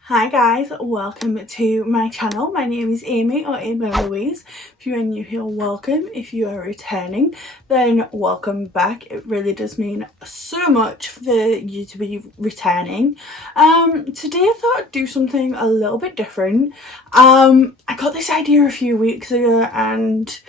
Hi guys, welcome to my channel. My name is Amy, or amylouise. If you are new here, welcome. If you are returning, then welcome back. It really does mean so much for you to be returning. Today I thought I'd do something a little bit different. I got this idea a few weeks ago and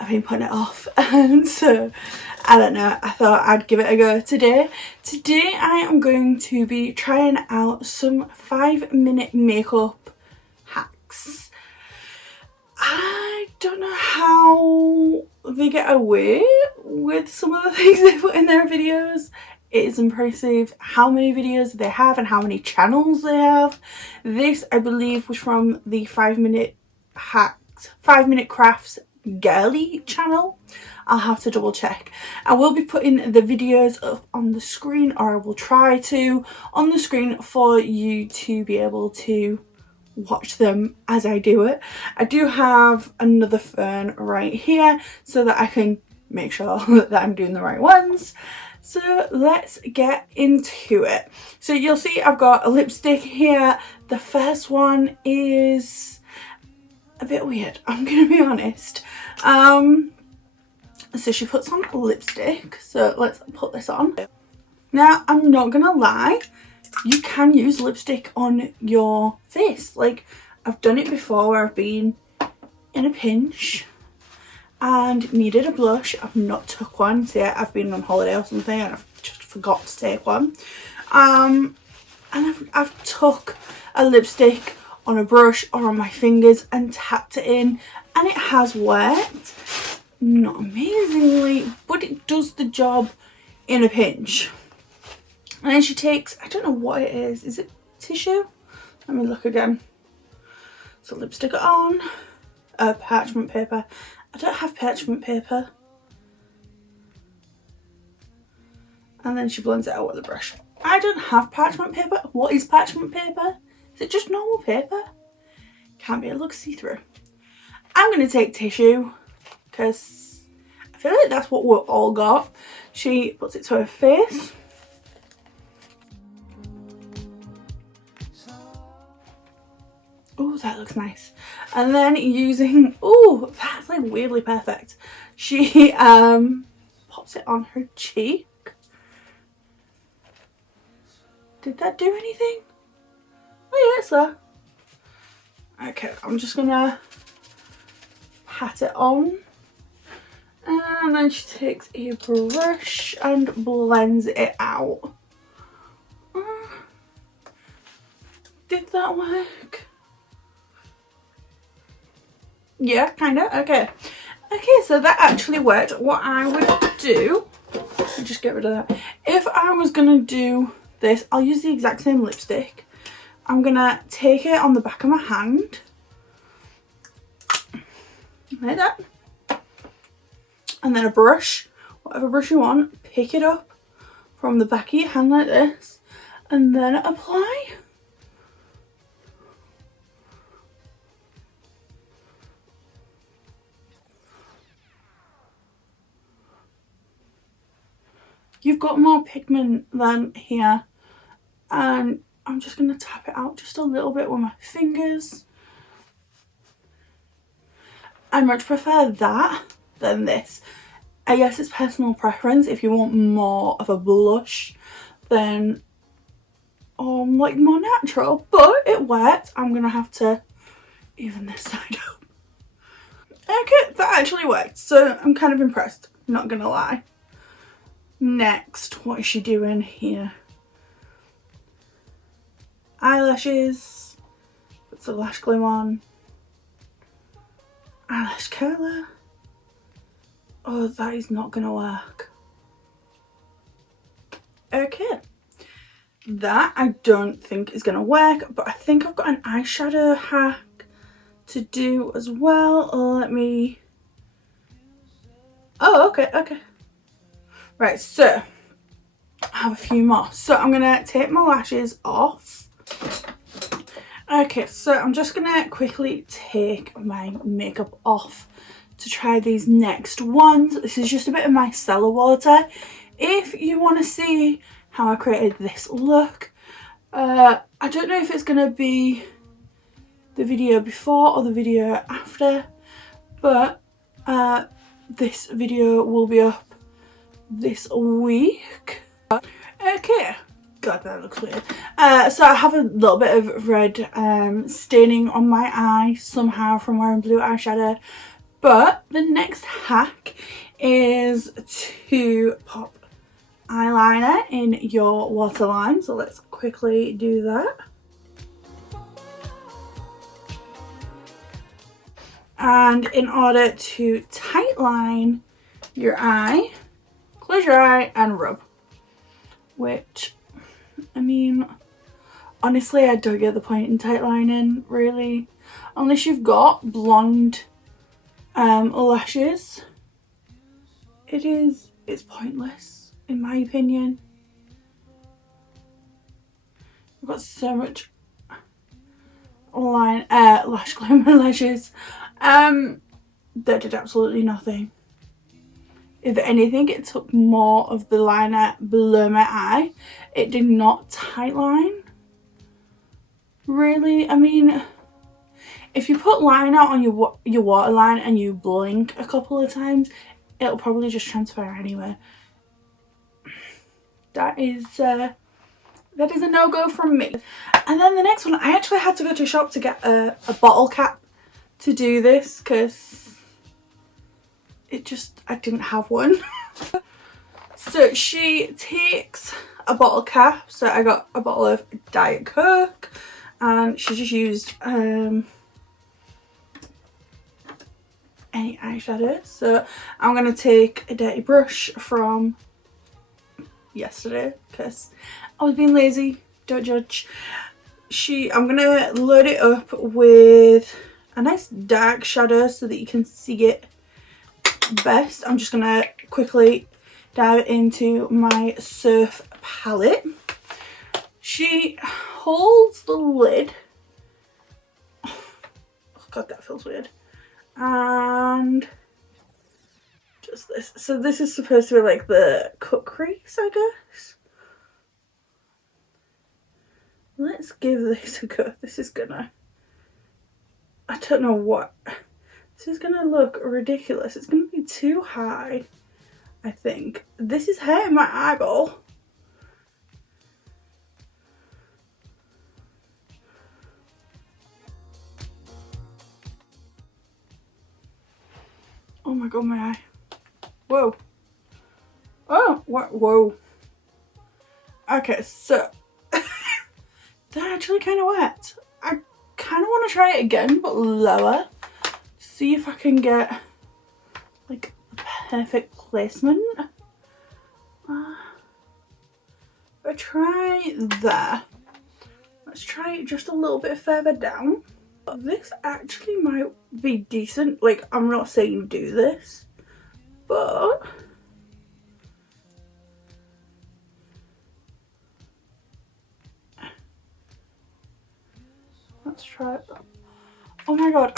I've been putting it off, and so I don't know, I thought I'd give it a go today. Today I am going to be trying out some 5-minute makeup hacks. I don't know how they get away with some of the things they put in their videos. It is impressive how many videos they have and how many channels they have. This, I believe, was from the 5-minute hacks, 5-minute crafts girly channel. I'll have to double check. I will be putting the videos up on the screen, or I will try to, on the screen for you to be able to watch them as I do it. I do have another phone right here so that I can make sure that I'm doing the right ones. So let's get into it. So you'll see I've got a lipstick here. The first one is a bit weird, I'm gonna be honest. So she puts on lipstick, so let's put this on. Now, I'm not gonna lie, you can use lipstick on your face. Like, I've done it before where I've been in a pinch and needed a blush. I've not took one, so yeah, I've been on holiday or something and I've just forgot to take one. And I've took a lipstick on a brush or on my fingers and tapped it in, and it has worked. Not amazingly, but it does the job in a pinch. And then she takes, I don't know what it is it tissue? Let me look again. So lipstick on, parchment paper. I don't have parchment paper. And then she blends it out with a brush. I don't have parchment paper. What is parchment paper? Is it just normal paper? Can't be, it looks see-through. I'm going to take tissue because I feel like that's what we've all got. She puts it to her face. Oh, that looks nice. And then using, oh, that's like weirdly perfect. She pops it on her cheek. Did that do anything? Oh yeah, it's there. Okay, I'm just gonna pat it on, and then she takes a brush and blends it out. Did that work? Yeah, kinda. Okay, so that actually worked. What I would do, just get rid of that. If I was gonna do this, I'll use the exact same lipstick. I'm gonna take it on the back of my hand, like that, and then a brush, whatever brush you want, pick it up from the back of your hand like this, and then apply. You've got more pigment than here, and I'm just going to tap it out just a little bit with my fingers. I much prefer that than this. I guess it's personal preference. If you want more of a blush, then like more natural, but it worked. I'm going to have to even this side up. Okay, that actually worked, so I'm kind of impressed, not going to lie. Next, what is she doing here? Eyelashes, puts the lash glue on, eyelash curler. Oh, that is not gonna work. Okay, that I don't think is gonna work, but I think I've got an eyeshadow hack to do as well. Let me, oh, okay. Right, so I have a few more. So I'm gonna take my lashes off. Okay, so I'm just gonna quickly take my makeup off to try these next ones. This is just a bit of micellar water if you want to see how I created this look, I don't know if it's going to be the video before or the video after, but this video will be up this week. Okay, god, that looks weird. So I have a little bit of red staining on my eye somehow from wearing blue eyeshadow, but the next hack is to pop eyeliner in your waterline. So let's quickly do that. And in order to tightline your eye, close your eye and rub. Which, I mean, honestly, I don't get the point in tightlining, really. Unless you've got blonde lashes. It's pointless, in my opinion. I've got so much lash glue on my lashes. That did absolutely nothing. If anything, it took more of the liner below my eye. It did not tightline. Really, I mean, if you put liner on your waterline and you blink a couple of times, it'll probably just transfer anyway. That is a no-go from me. And then the next one, I actually had to go to a shop to get a bottle cap to do this because I didn't have one. So she takes a bottle cap. So I got a bottle of Diet Coke and she just used any eyeshadow. So I'm going to take a dirty brush from yesterday because I was being lazy, don't judge. I'm going to load it up with a nice dark shadow so that you can see it best. I'm just going to quickly dive into my Surf palette. She holds the lid. Oh god, that feels weird. And just this. So this is supposed to be like the cut crease, I guess. Let's give this a go. This is gonna, I don't know what, this is gonna look ridiculous. It's gonna be too high, I think. This is hurting my eyeball. Oh my god, my eye. Whoa. Oh, what? Whoa. Okay, so that actually kind of worked. I kind of want to try it again, but lower. See if I can get like a perfect placement. But try there. Let's try it just a little bit further down. This actually might be decent. Like, I'm not saying do this, but let's try it. Oh my god.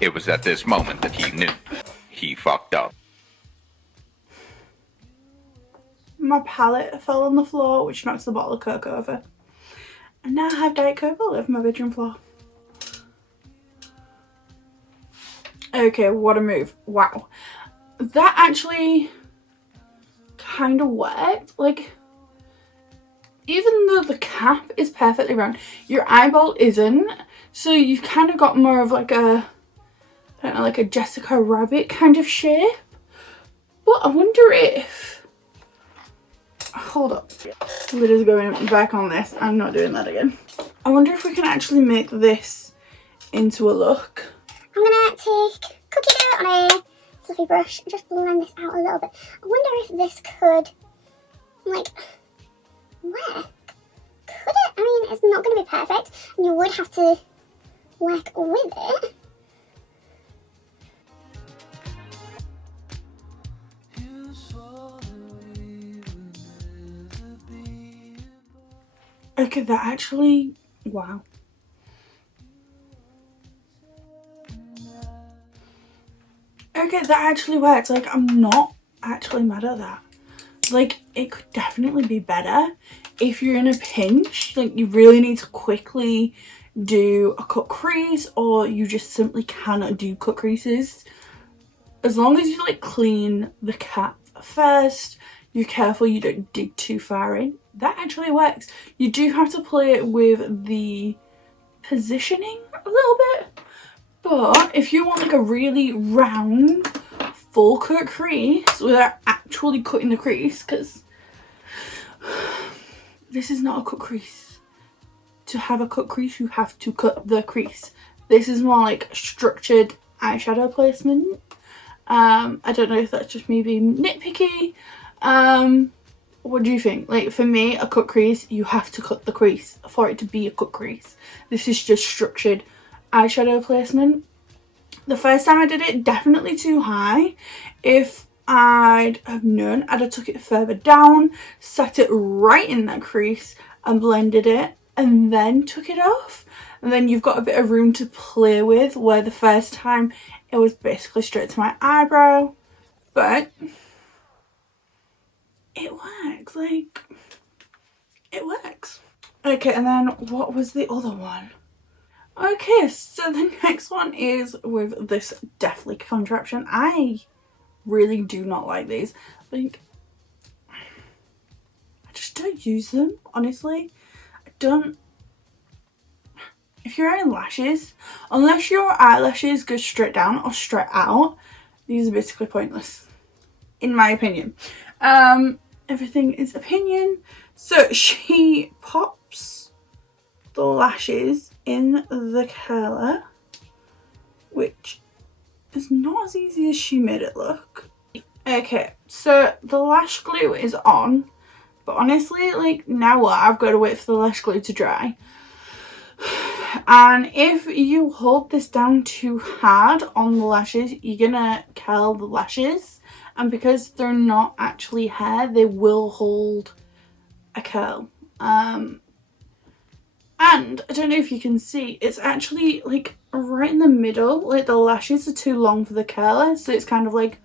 It was at this moment that he knew he fucked up. My palette fell on the floor, which knocks the bottle of Coke over. And now I have Diet Coke all over my bedroom floor. Okay, what a move. Wow. That actually kind of worked. Like, even though the cap is perfectly round, your eyeball isn't. So you've kind of got more of like a, I don't know, like a Jessica Rabbit kind of shape. But I wonder if, hold up, the lid is going back on this. I'm not doing that again. I wonder if we can actually make this into a look. I'm gonna take cookie dough on a fluffy brush and just blend this out a little bit. I wonder if this could, like, work. Could it? I mean, it's not going to be perfect and you would have to work with it. Okay, that actually, wow. Okay, that actually works. Like, I'm not actually mad at that. like it could definitely be better if you're in a pinch, like you really need to quickly do a cut crease, or you just simply cannot do cut creases. As long as you like clean the cap first, you're careful you don't dig too far in, that actually works. You do have to play it with the positioning a little bit, but if you want like a really round full cut crease without actually cutting the crease, because this is not a cut crease. To have a cut crease, you have to cut the crease. This is more like structured eyeshadow placement. I don't know if that's just me being nitpicky. What do you think? Like for me, a cut crease, you have to cut the crease for it to be a cut crease. This is just structured eyeshadow placement. The first time I did it, definitely too high. If I'd have known, I'd have took it further down, set it right in that crease and blended it, and then took it off. And then you've got a bit of room to play with, where the first time it was basically straight to my eyebrow. But it works, like, it works. Okay, and then what was the other one? Okay, so the next one is with this deathly contraption. I really do not like these. Like, I just don't use them, honestly. I don't. If you're wearing lashes, unless your eyelashes go straight down or straight out, these are basically pointless, in my opinion. Everything is opinion. So she pops the lashes in the curler, which is not as easy as she made it look. Okay, so the lash glue is on, but honestly, like, now what? I've got to wait for the lash glue to dry. And if you hold this down too hard on the lashes, you're gonna curl the lashes, and because they're not actually hair, they will hold a curl. And I don't know if you can see, it's actually like right in the middle, like the lashes are too long for the curler, so it's kind of like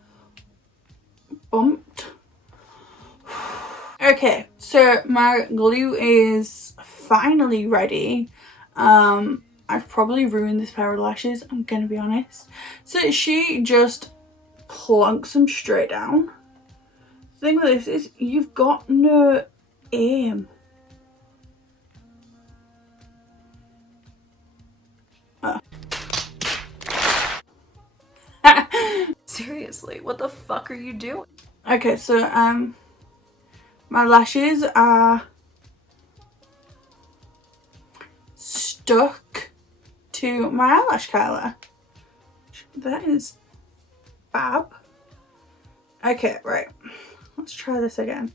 bumped. Okay, so my glue is finally ready. I've probably ruined this pair of lashes, I'm gonna be honest. So she just plonks them straight down. The thing with this is you've got no aim. Seriously, what the fuck are you doing? Okay, so my lashes are stuck to my eyelash curler. That is fab. Okay, right. Let's try this again.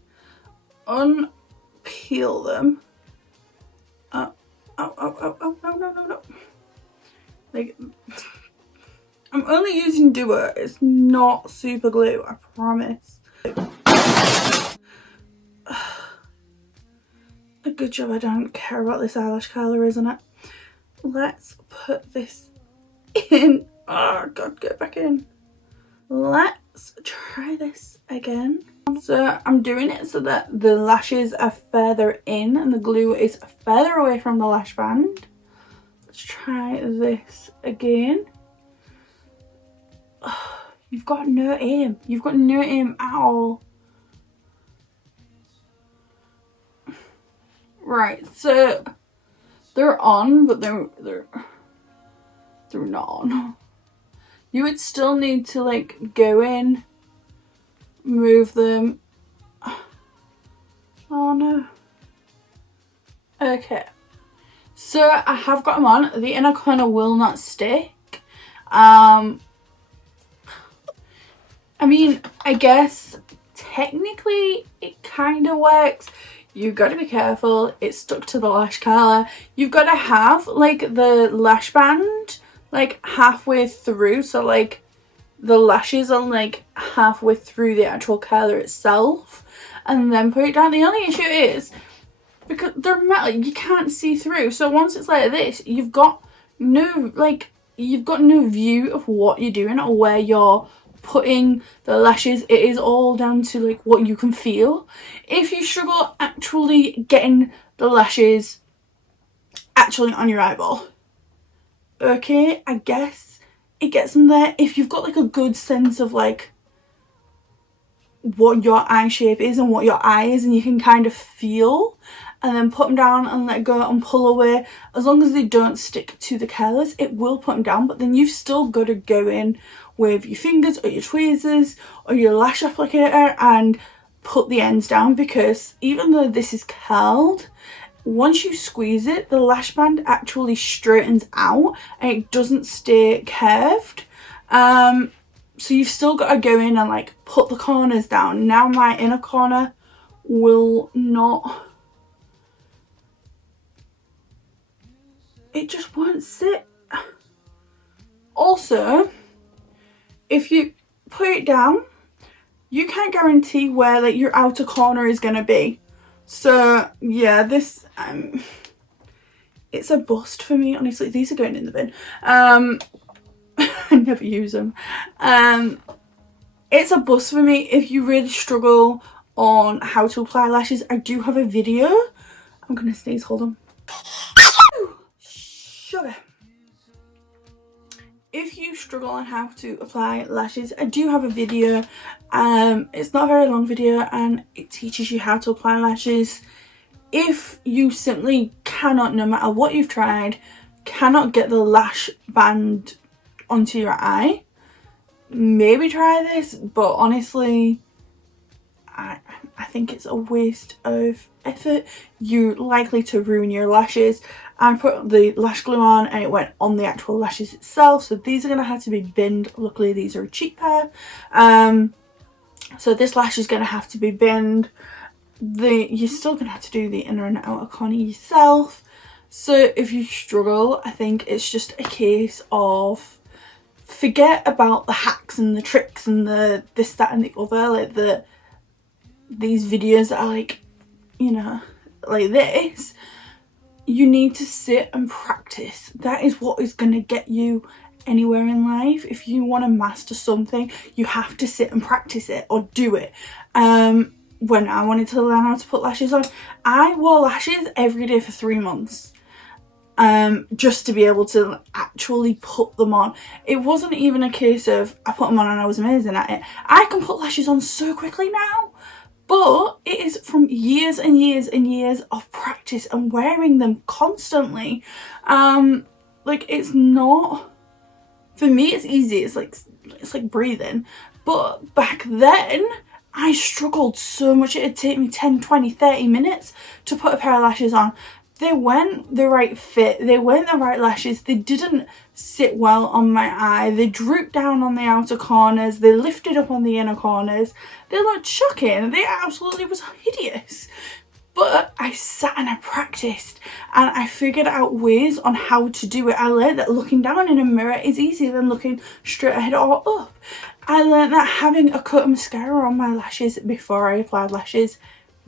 Unpeel them. Oh, no. Like, I'm only using Duo. It's not super glue, I promise. A good job I don't care about this eyelash curler, isn't it? Let's put this in. Oh god, get back in. Let's try this again. So I'm doing it so that the lashes are further in and the glue is further away from the lash band. Let's try this again. Oh, you've got no aim. You've got no aim at all. Right, so they're on, but they're not on. You would still need to like go in, move them. Oh no. Okay, so I have got them on. The inner corner will not stick. I mean, I guess technically it kind of works. You've got to be careful, it's stuck to the lash curler. You've got to have like the lash band like halfway through, so like the lashes are like halfway through the actual curler itself, and then put it down. The only issue is because they're metal, you can't see through, so once it's like this, you've got no view of what you're doing or where you're putting the lashes, it is all down to like what you can feel. If you struggle actually getting the lashes actually on your eyeball, okay, I guess it gets them there. If you've got like a good sense of like what your eye shape is and what your eye is, and you can kind of feel, and then put them down and let go and pull away, as long as they don't stick to the curlers, it will put them down. But then you've still got to go in with your fingers or your tweezers or your lash applicator and put the ends down, because even though this is curled, once you squeeze it, the lash band actually straightens out and it doesn't stay curved. So you've still got to go in and like put the corners down. Now my inner corner will not, it just won't sit. Also, if you put it down, you can't guarantee where like your outer corner is going to be. So yeah, this it's a bust for me, honestly. These are going in the bin. I never use them. It's a bust for me if you really struggle on how to apply lashes. I do have a video. I'm gonna sneeze, hold on. Sugar. If you struggle on how to apply lashes, I do have a video. It's not a very long video and it teaches you how to apply lashes. If you simply cannot, no matter what you've tried, cannot get the lash band onto your eye, maybe try this, but honestly I think it's a waste of effort. You're likely to ruin your lashes. I put the lash glue on and it went on the actual lashes itself, so these are going to have to be binned. Luckily these are a cheap pair, so this lash is going to have to be binned. You're still going to have to do the inner and outer corner yourself. So if you struggle, I think it's just a case of forget about the hacks and the tricks and the this, that and the other, like these videos that are like, you know, like this. You need to sit and practice. That is what is going to get you anywhere in life. If you want to master something, you have to sit and practice it or do it. When I wanted to learn how to put lashes on, I wore lashes every day for 3 months. Just to be able to actually put them on. It wasn't even a case of I put them on and I was amazing at it. I can put lashes on so quickly now, but it is from years and years and years of practice and wearing them constantly. Like, it's not, for me it's easy, it's like breathing, but back then I struggled so much. It'd take me 10, 20, 30 minutes to put a pair of lashes on. They weren't the right fit, they weren't the right lashes, they didn't sit well on my eye, they drooped down on the outer corners, they lifted up on the inner corners, they looked shocking, they absolutely was hideous. But I sat and I practiced and I figured out ways on how to do it. I learned that looking down in a mirror is easier than looking straight ahead or up. I learned that having a coat of mascara on my lashes before I applied lashes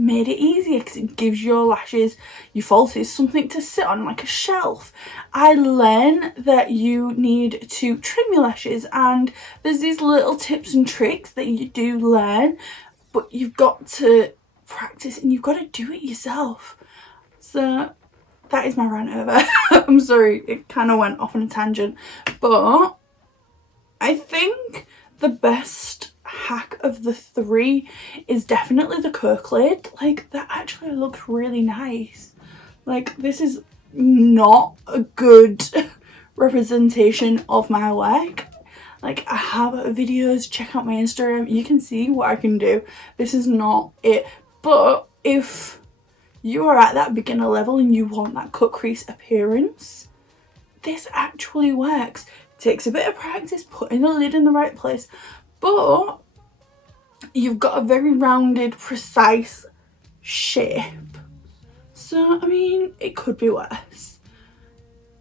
made it easier, because it gives your lashes, your falsies, something to sit on, like a shelf. I learned that you need to trim your lashes, and there's these little tips and tricks that you do learn, but you've got to practice and you've got to do it yourself. So that is my rant over. I'm sorry, it kind of went off on a tangent, but I think the best hack of the 3 is definitely the Coke lid. Like, that actually looks really nice. Like, this is not a good representation of my work. Like, I have videos, check out my Instagram, you can see what I can do. This is not it. But if you are at that beginner level and you want that cut crease appearance, this actually works. It takes a bit of practice putting the lid in the right place, but you've got a very rounded, precise shape. So, I mean, it could be worse.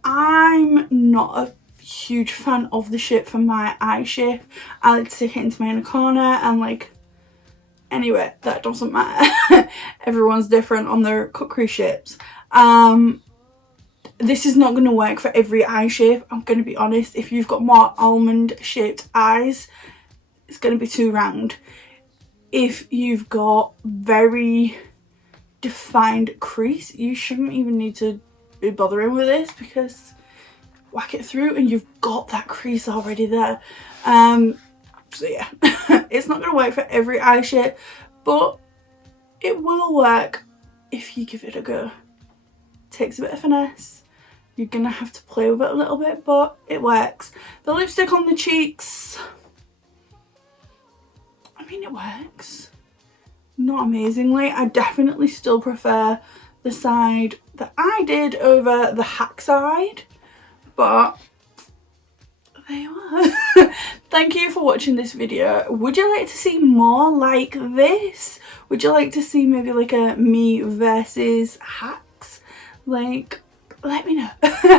I'm not a huge fan of the shape for my eye shape. I like to stick it into my inner corner and like, anyway, that doesn't matter. Everyone's different on their cut crease shapes. This is not going to work for every eye shape, I'm going to be honest. If you've got more almond shaped eyes, it's going to be too round. If you've got very defined crease, you shouldn't even need to be bothering with this, because whack it through and you've got that crease already there. So yeah, it's not going to work for every eye shape, but it will work if you give it a go. It takes a bit of finesse. You're going to have to play with it a little bit, but it works. The lipstick on the cheeks, I mean, it works. Not amazingly. I definitely still prefer the side that I did over the hack side, but there you are. Thank you for watching this video. Would you like to see more like this? Would you like to see maybe like a me versus hacks? Like, let me know.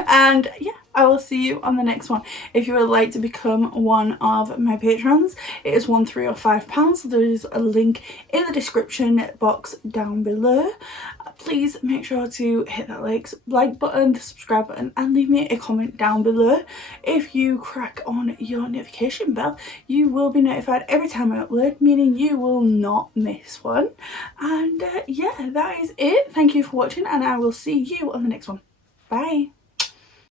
And yeah, I will see you on the next one. If you would like to become one of my patrons, it is £1, £3 or £5. There is a link in the description box down below. Please make sure to hit that like button, the subscribe button, and leave me a comment down below. If you crack on your notification bell, you will be notified every time I upload, meaning you will not miss one. And yeah, that is it. Thank you for watching, and I will see you on the next one. Bye.